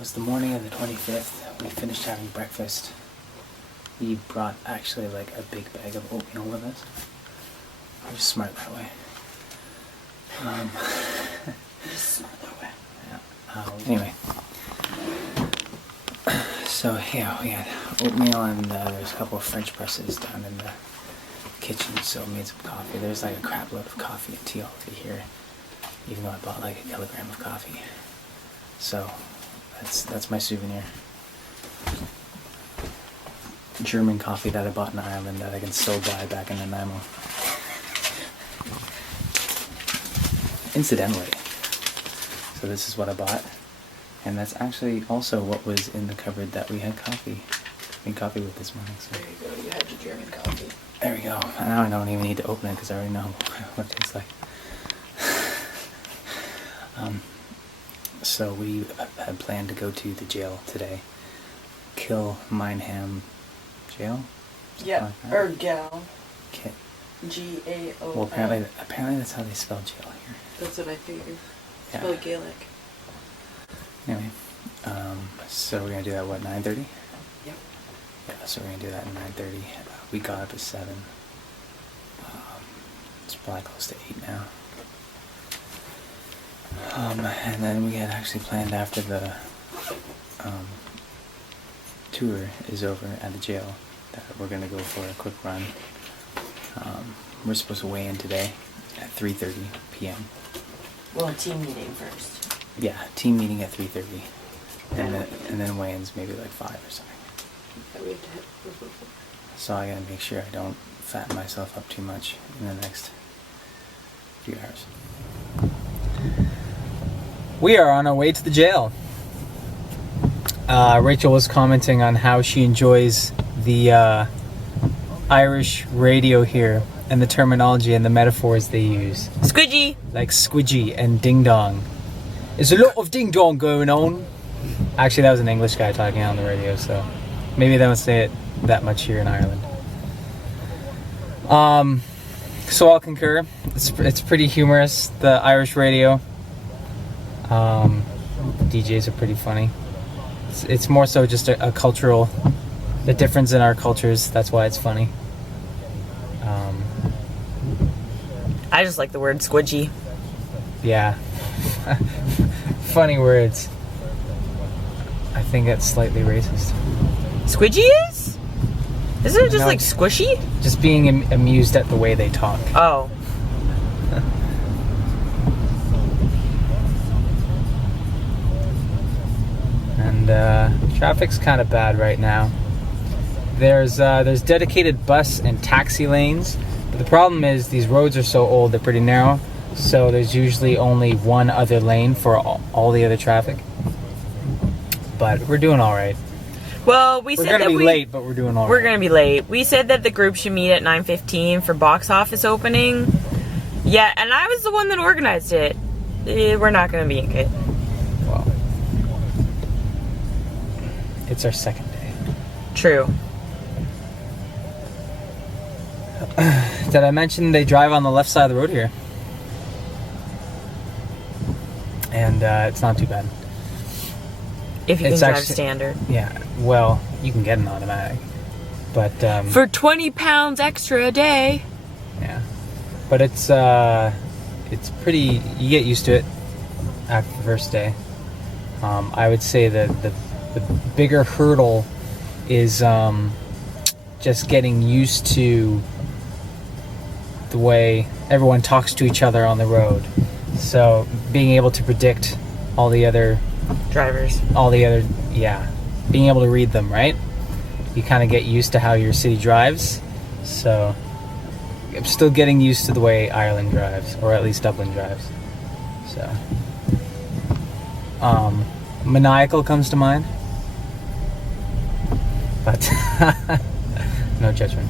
was the morning of the 25th. We finished having breakfast. We brought actually like a big bag of oatmeal with us. We're just smart that way. Just smart that way. Yeah. Anyway. So yeah, we had oatmeal and there's a couple of French presses down in the kitchen, so we made some coffee. There's like a crap load of coffee and tea already here, even though I bought like a kilogram of coffee. So that's my souvenir. German coffee that I bought in Ireland that I can still buy back in Nanaimo. Incidentally, so this is what I bought, and that's actually also what was in the cupboard that we had made coffee with this morning. So. There you go, you had your German coffee. There we go. Now I don't even need to open it because I already know what it tastes like. So we had planned to go to the jail today. Kilmainham jail? Yeah, like or gal. Kit. G-A-O-L. Well, apparently that's how they spell jail here. That's what I figured. Yeah. Spell Gaelic. Anyway, so we're going to do that, 9:30? Yep. Yeah, so we're going to do that at 9:30. We got up at 7. It's probably close to 8 now. And then we had actually planned after the tour is over at the jail that we're going to go for a quick run. We're supposed to weigh in today at 3:30 p.m. Well, a team meeting first. Yeah, team meeting at 3:30. And then weigh-ins maybe like 5 or something. That we have to hit. So I gotta make sure I don't fatten myself up too much in the next few hours. We are on our way to the jail. Rachel was commenting on how she enjoys the Irish radio here and the terminology and the metaphors they use. Squidgy! Like squidgy and ding dong. There's a lot of ding dong going on. Actually, that was an English guy talking on the radio, so maybe they don't say it that much here in Ireland. So I'll concur. It's pretty humorous, the Irish radio. DJs are pretty funny. It's more so just a cultural, the difference in our cultures. That's why it's funny. I just like the word squidgy. Yeah. Funny words. I think that's slightly racist. Squidgy is? Isn't it just like squishy? Just being amused at the way they talk. Oh. And traffic's kind of bad right now. There's dedicated bus and taxi lanes, but the problem is these roads are so old, they're pretty narrow, so there's usually only one other lane for all the other traffic. But we're doing all right. Well, we're gonna be late, but we're doing all right. We're gonna be late. We said that the group should meet at 9:15 for box office opening. Yeah, and I was the one that organized it. We're not gonna make it. Well, it's our second day. True. Did I mention they drive on the left side of the road here? And it's not too bad. If you It's can drive actually- standard. Yeah, well, you can get an automatic, but For 20 pounds extra a day. yeah, but it's pretty. You get used to it after the first day. I would say that the bigger hurdle is just getting used to the way everyone talks to each other on the road. So being able to predict all the other, being able to read them, right? You kind of get used to how your city drives. So I'm still getting used to the way Ireland drives, or at least Dublin drives. So maniacal comes to mind, but no judgment.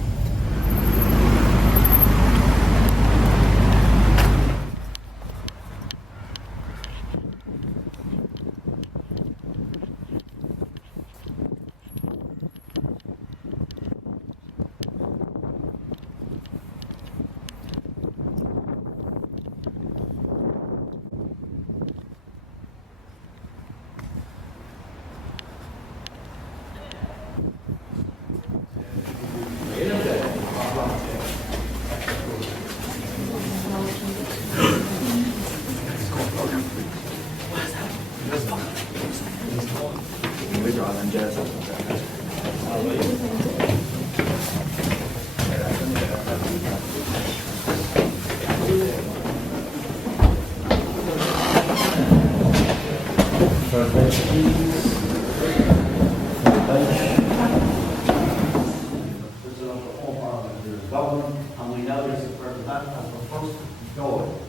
Dublin, and we now just refer to that as the first Doyle.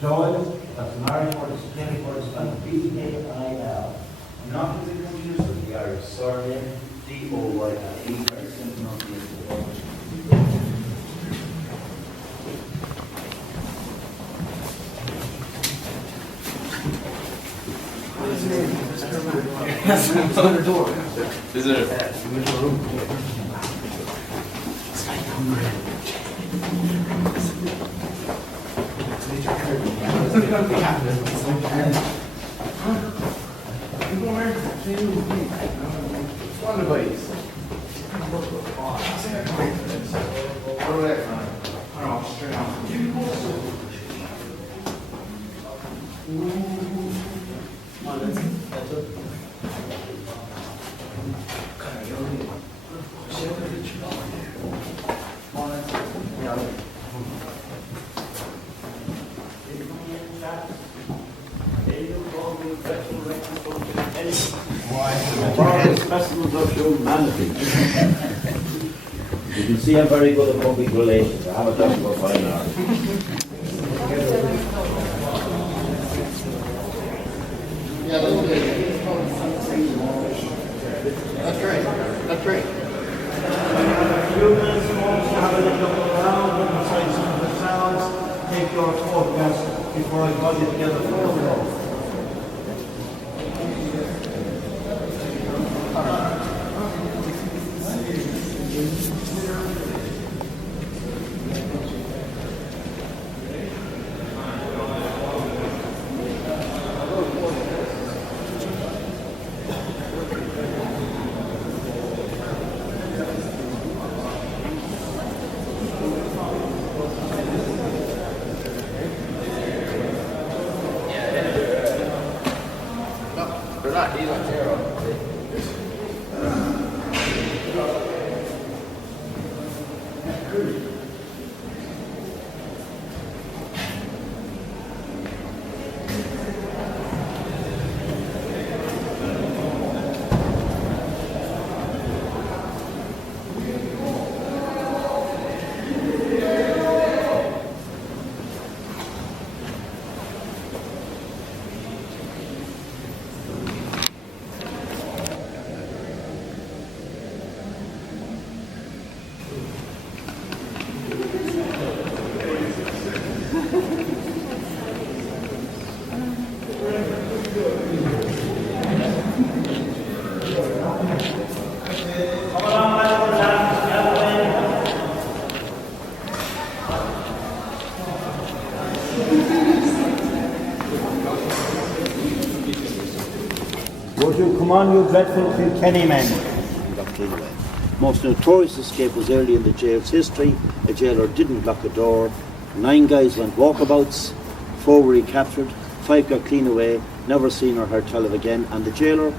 Doyle, that's an Irish word, it's a Gaelic word, spelled D-A-I-L. Not to be confused with the Irish surname, D-O-Y-L-E, very simple pronunciation. That's under door. Is it? Specimens of humanity. You can see I'm very good at public relations. I have a doctor of fine art. That's great. That's great. A few minutes more to have a look around, look inside some of the sounds, take your photographs before I call you together for a They're not. He's on zero. Would you come on, you dreadful Kilmainham? Most notorious escape was early in the jail's history. A jailer didn't lock a door. 9 guys went walkabouts. 4 were recaptured. 5 got clean away. Never seen or heard tell of again. And the jailer,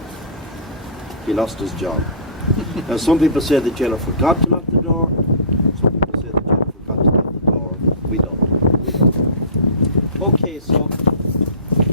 he lost his job. Now some people say the jailer forgot to lock the door. Some people say the jailer forgot to lock the door. We don't. Okay, so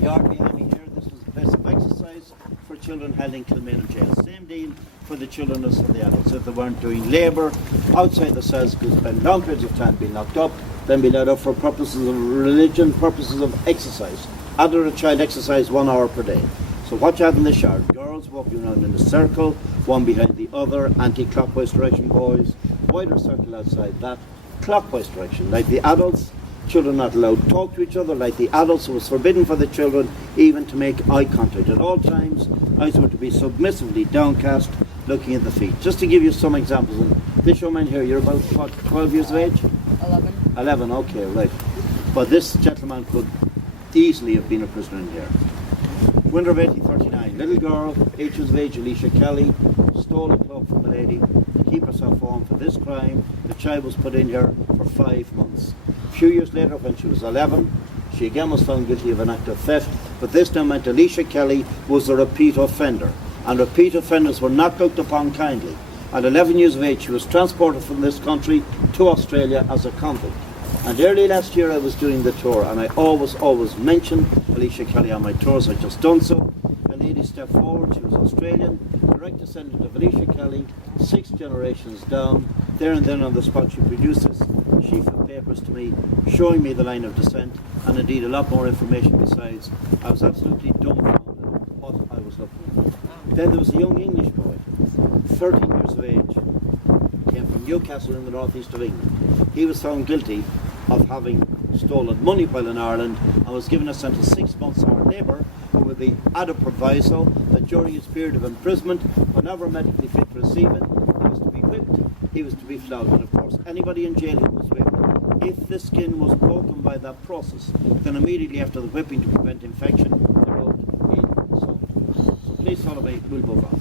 yard behind me here. This was a place of exercise for children held in Kilmainham jail. Same deal for the children as for the adults. If they weren't doing labour outside the cells, could spend long periods of time being locked up, then be let up for purposes of religion, purposes of exercise. Adult or child exercise 1 hour per day. So what you have in this yard, girls walking around in a circle, one behind the other, anti-clockwise direction boys, wider circle outside that, clockwise direction, like the adults. Children not allowed to talk to each other like the adults. It was forbidden for the children even to make eye contact. At all times, eyes were to be submissively downcast, looking at the feet. Just to give you some examples, and this young man here, you're about, what, 12 years of age? 11. 11, okay, right. But this gentleman could easily have been a prisoner in here. Winter of 1839, little girl, 8 years of age, Alicia Kelly, stole a cloak from a lady to keep herself warm for this crime. The child was put in here for 5 months. A few years later, when she was 11, she again was found guilty of an act of theft, but this time meant Alicia Kelly was a repeat offender. and repeat offenders were not looked upon kindly. At 11 years of age, she was transported from this country to Australia as a convict. And early last year I was doing the tour, and I always mention Alicia Kelly on my tours. I've just done so. A lady stepped forward. She was Australian, direct descendant of Alicia Kelly, 6 generations down. There and then on the spot she produced this sheaf of papers to me, showing me the line of descent, and indeed a lot more information besides. I was absolutely dumbfounded what I was looking at. Then there was a young English boy, 13 years of age, came from Newcastle in the northeast of England. He was found guilty of having stolen money while in Ireland and was given a sentence of 6 months hard labour, but with the added proviso that during his period of imprisonment, whenever medically fit to receive it, he was to be whipped, he was to be flogged, and of course anybody in jail who was whipped, if the skin was broken by that process, then immediately after the whipping to prevent infection, they rubbed in salt. So please follow me, we'll move on.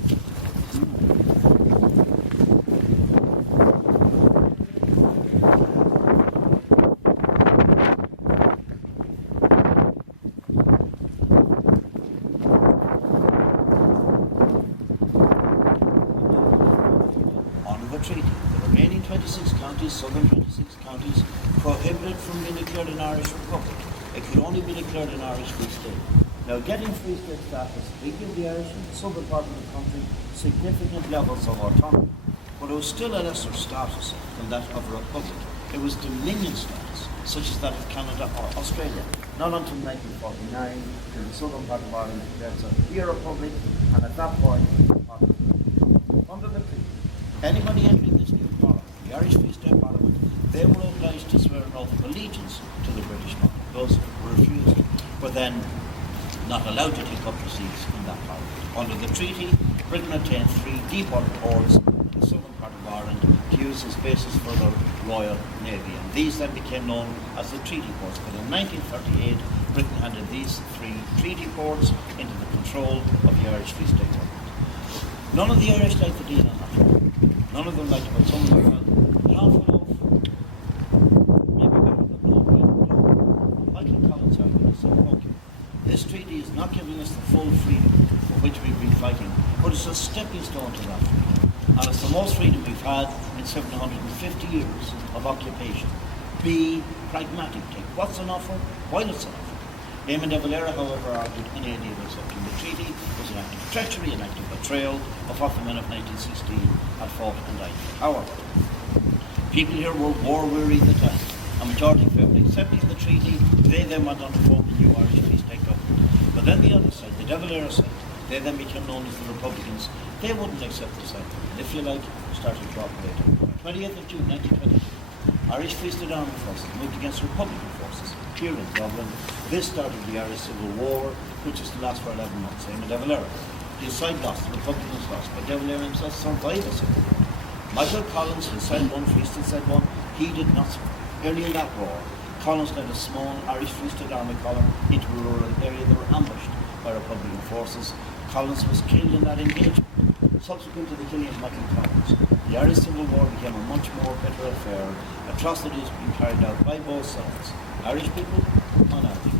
Treaty. The remaining 26 counties, southern 26 counties, prohibited from being declared an Irish Republic. It could only be declared an Irish Free State. Now, getting Free State status, we give the Irish in the southern part of the country significant levels of autonomy, but it was still a lesser status than that of a republic. It was dominion status, such as that of Canada or Australia. Not until 1949 did the southern part of Ireland declare itself to be a republic, and at that point, under the treaty, anybody entering this new parliament, the Irish Free State Parliament, they were obliged to swear an oath of allegiance to the British monarch. Those who refused were then not allowed to take up their seats in that parliament. Under the treaty, Britain obtained 3 deep-water ports in the southern part of Ireland to use as bases for their Royal Navy, and these then became known as the treaty ports. But in 1938, Britain handed these 3 treaty ports into the control of the Irish Free State Government. None of the Irish liked the deal on that. None of them liked it, but some of them felt half an off, maybe better than no kind of no. Michael Collins argued, he said, okay, this treaty is not giving us the full freedom for which we've been fighting, but it's a stepping stone to that freedom. And it's the most freedom we've had in 750 years of occupation. Be pragmatic, take what's on offer while it's on offer. Eamon de Valera, however, argued any idea of accepting the treaty was an act of treachery, an act of betrayal of what the men of 1916 had fought and died for. However, people here were war-weary at the time. A majority favored accepting the treaty. They then went on to form the new Irish Free State government. But then the other side, the de Valera side, they then became known as the Republicans. They wouldn't accept this either. And if you like, started to operate. 20th of June 1922, Irish Free State Army forces moved against Republican forces here in Dublin. This started the Irish Civil War, which is to last for 11 months. Eamon de Valera. His side lost, the Republicans lost, but de Valera himself survived the Civil War. Michael Collins, his side won, Free State side won. He did not survive. Early in that war, Collins led a small Irish Free State Army column into a rural area. They were ambushed by Republican forces. Collins was killed in that engagement. Subsequent to the killing of Michael Collins, the Irish Civil War became a much more bitter affair. Atrocities being carried out by both sides. Irish people on Irish.